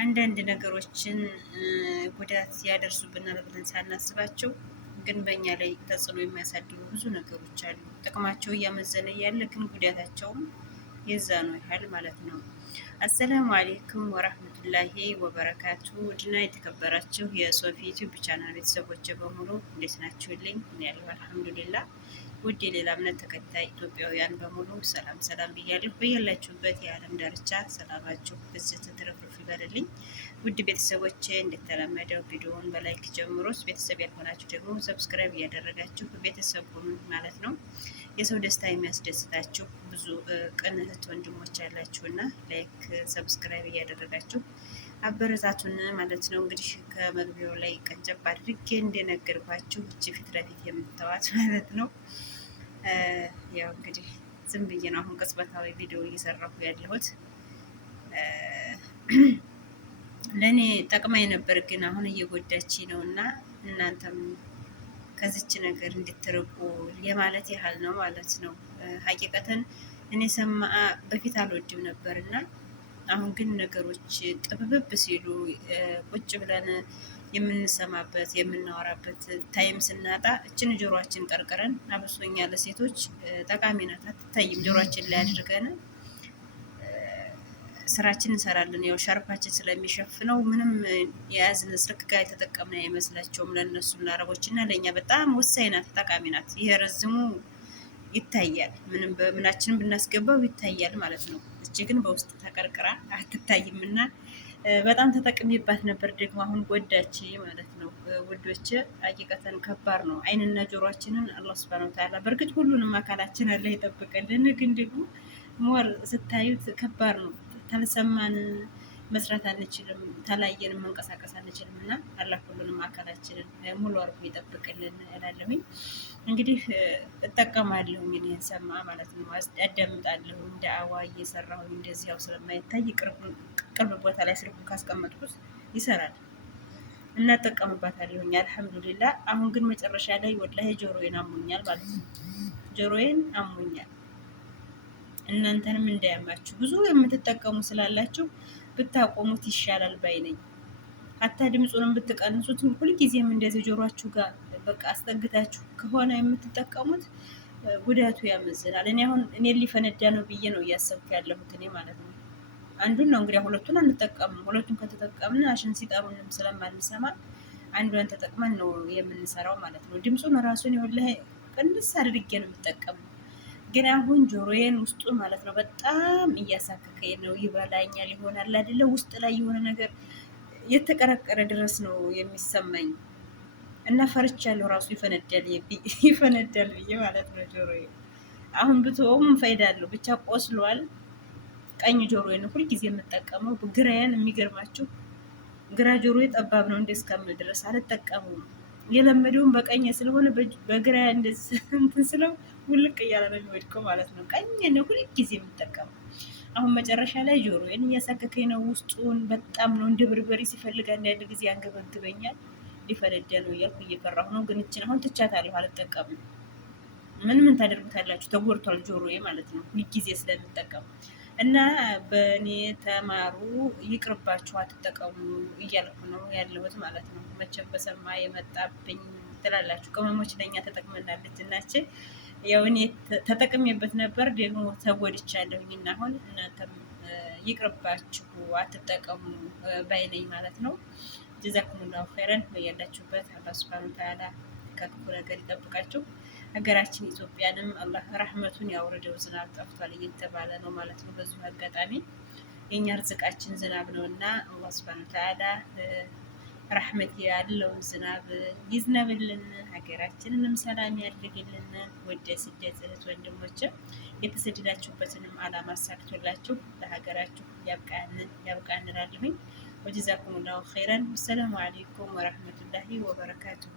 አንዳንድ ነገሮችን ጉዳት ያደርሱብናል ብለን ሳናስባቸው ግን በእኛ ላይ ተጽዕኖ የሚያሳድሩ ብዙ ነገሮች አሉ። ጥቅማቸው እያመዘነ ያለ ግን ጉዳታቸውም የዛ ነው ያህል ማለት ነው። አሰላሙ አሌይኩም ወራህመቱላሂ ወበረካቱ። ውድና የተከበራችሁ የሶፊ ዩቲዩብ ቻናል ቤተሰቦች በሙሉ እንዴት ናችሁልኝ? እኔ ያለሁ አልሐምዱሊላህ። ውድ የሌላ እምነት ተከታይ ኢትዮጵያውያን በሙሉ ሰላም ሰላም ብያለሁ። በያላችሁበት የዓለም ዳርቻ ሰላማችሁ ብዝት ትርፍርፍ ይበልልኝ። ውድ ቤተሰቦቼ እንደተለመደው ቪዲዮውን በላይክ ጀምሮት፣ ቤተሰብ ያልሆናችሁ ደግሞ ሰብስክራይብ እያደረጋችሁ ቤተሰብ ሁኑ ማለት ነው። የሰው ደስታ የሚያስደስታችሁ ብዙ ቅን እህት ወንድሞች ያላችሁና ላይክ ሰብስክራይብ እያደረጋችሁ አበረታቱን ማለት ነው። እንግዲህ ከመግቢያው ላይ ቀንጨብ አድርጌ እንደነገርኳችሁ እጅ ፊት ለፊት የምታዋት ማለት ነው። ያው እንግዲህ ዝም ብዬ ነው አሁን ቅጽበታዊ ቪዲዮ እየሰራሁ ያለሁት። ለእኔ ጠቅማኝ ነበር፣ ግን አሁን እየጎዳች ነው እና እናንተም ከዚች ነገር እንድትርቁ የማለት ያህል ነው ማለት ነው። ሀቂቀተን እኔ ሰማአ በፊት አልወድም ነበር እና አሁን ግን ነገሮች ጥብብብ ሲሉ ቁጭ ብለን የምንሰማበት የምናወራበት ታይም ስናጣ እችን ጆሮአችን ቀርቅረን አብሶኛ ለሴቶች ጠቃሚ ናት። አትታይም ጆሮአችን ላይ አድርገን ስራችን እንሰራለን። ያው ሻርፓችን ስለሚሸፍነው ምንም የያዝን ስልክ ጋር የተጠቀምን አይመስላቸውም። ለእነሱ ለአረቦች እና ለእኛ በጣም ወሳኝ ናት፣ ጠቃሚ ናት። ይሄ ረዝሙ ይታያል፣ ምንም በምናችንም ብናስገባው ይታያል ማለት ነው። እቺ ግን በውስጥ ተቀርቅራ አትታይም እና በጣም ተጠቅሜባት ነበር። ደግሞ አሁን ጎዳች ማለት ነው። ውዶች ሀቂቀተን ከባድ ነው። አይንና ጆሮአችንን አላህ ሱብሃነሁ ወተዓላ በእርግጥ ሁሉንም አካላችን አላህ ይጠብቅልን፣ ግን ደግሞ ሞር ስታዩት ከባድ ነው። ተልሰማን መስራት አንችልም፣ ተላየን መንቀሳቀስ አንችልም እና አላህ ሁሉንም አካላችንን ሙሉ አርጎ ይጠብቅልን እላለሁኝ። እንግዲህ እጠቀማለሁ ይህን ሰማ ማለት ነው። አዳምጣለሁ እንደ አዋ እየሰራሁ እንደዚህ ያው ስለማይታይ ቅርብ ቦታ ላይ ስልኩን ካስቀመጥኩት ይሰራል እና እጠቀምባታለሁኝ አልሐምዱሊላህ። አሁን ግን መጨረሻ ላይ ወላሂ ጆሮዬን አሞኛል ማለት ነው። ጆሮዬን አሞኛል። እናንተንም እንዳያማችሁ ብዙ የምትጠቀሙ ስላላችሁ ብታቆሙት ይሻላል ባይ ነኝ። ሀታ ድምፁንም ብትቀንሱት ሁልጊዜም እንደዚህ ጆሯችሁ ጋር በቃ አስጠግታችሁ ከሆነ የምትጠቀሙት ጉዳቱ ያመዝናል። እኔ አሁን እኔ ሊፈነዳ ነው ብዬ ነው እያሰብኩ ያለሁት እኔ ማለት ነው። አንዱን ነው እንግዲህ ሁለቱን አንጠቀምም። ሁለቱን ከተጠቀምን አሽን ሲጠሩንም ስለማንሰማ አንዷን ተጠቅመን ነው የምንሰራው ማለት ነው። ድምፁን ራሱን ወላሂ ቅንስ አድርጌ ነው የምጠቀመው። ግን አሁን ጆሮዬን ውስጡ ማለት ነው በጣም እያሳከከኝ ነው። ይበላኛል ይሆናል አይደለ? ውስጥ ላይ የሆነ ነገር የተቀረቀረ ድረስ ነው የሚሰማኝ እና ፈርቻለሁ። ራሱ ይፈነዳል ብዬ ማለት ነው ጆሮዬ። አሁን ብትወውም ፋይዳ አለው፣ ብቻ ቆስሏል። ቀኝ ጆሮዬን ሁልጊዜ የምጠቀመው። ግራዬን የሚገርማችሁ ግራ ጆሮዬ ጠባብ ነው፣ እንደ እስከምል ድረስ አልጠቀመውም። የለመደውን በቀኝ ስለሆነ በግራ እንደዚህ እንትን ስለው ውልቅ እያለ ነው የሚወድቀው ማለት ነው። ቀኝ ነው ሁልጊዜ የምጠቀመው። አሁን መጨረሻ ላይ ጆሮዬን እያሳከከኝ ነው። ውስጡን በጣም ነው እንደ ብርበሬ ሲፈልግ አንዳንድ ጊዜ አንገበግበኛል። ሊፈነዳ ነው እያልኩ እየፈራሁ ነው። ግን እችን አሁን ትቻታለሁ፣ አልጠቀምም። ምን ታደርጉታላችሁ? ተጎድቷል ጆሮዬ ማለት ነው ሁልጊዜ ስለምጠቀም እና በእኔ ተማሩ፣ ይቅርባችሁ፣ አትጠቀሙ እያልኩ ነው ያለሁት ማለት ነው። መቼም በሰማ የመጣብኝ ትላላችሁ። ቅመሞች ለእኛ ተጠቅመናለች እናች ያው እኔ ተጠቅሜበት ነበር ደግሞ ተጎድቻለሁኝ እና አሁን እናንተም ይቅርባችሁ፣ አትጠቀሙ ባይነኝ ማለት ነው። ጀዛኩሙላሁ ኸይረን። በያላችሁበት አላህ ሱብሃነሁ ወተዓላ ከክፉ ነገር ይጠብቃችሁ። ሀገራችን ኢትዮጵያንም አላህ ረህመቱን ያውርደው። ዝናብ ጠፍቷል እየተባለ ነው ማለት ነው። በዚሁ አጋጣሚ የእኛ ርዝቃችን ዝናብ ነው እና አላህ ሱብሃነሁ ወተዓላ ረህመት ያለውን ዝናብ ይዝነብልን፣ ሀገራችንንም ሰላም ያድርግልን። ወደ ስደት እህት ወንድሞች የተሰደዳችሁበትንም አላማ አሳክቶላችሁ ለሀገራችሁ ያብቃን እላለሁኝ። ወጀዛኩሙላሁ ኸይረን። ወሰላሙ አለይኩም ወረህመቱላሂ ወበረካቱሁ።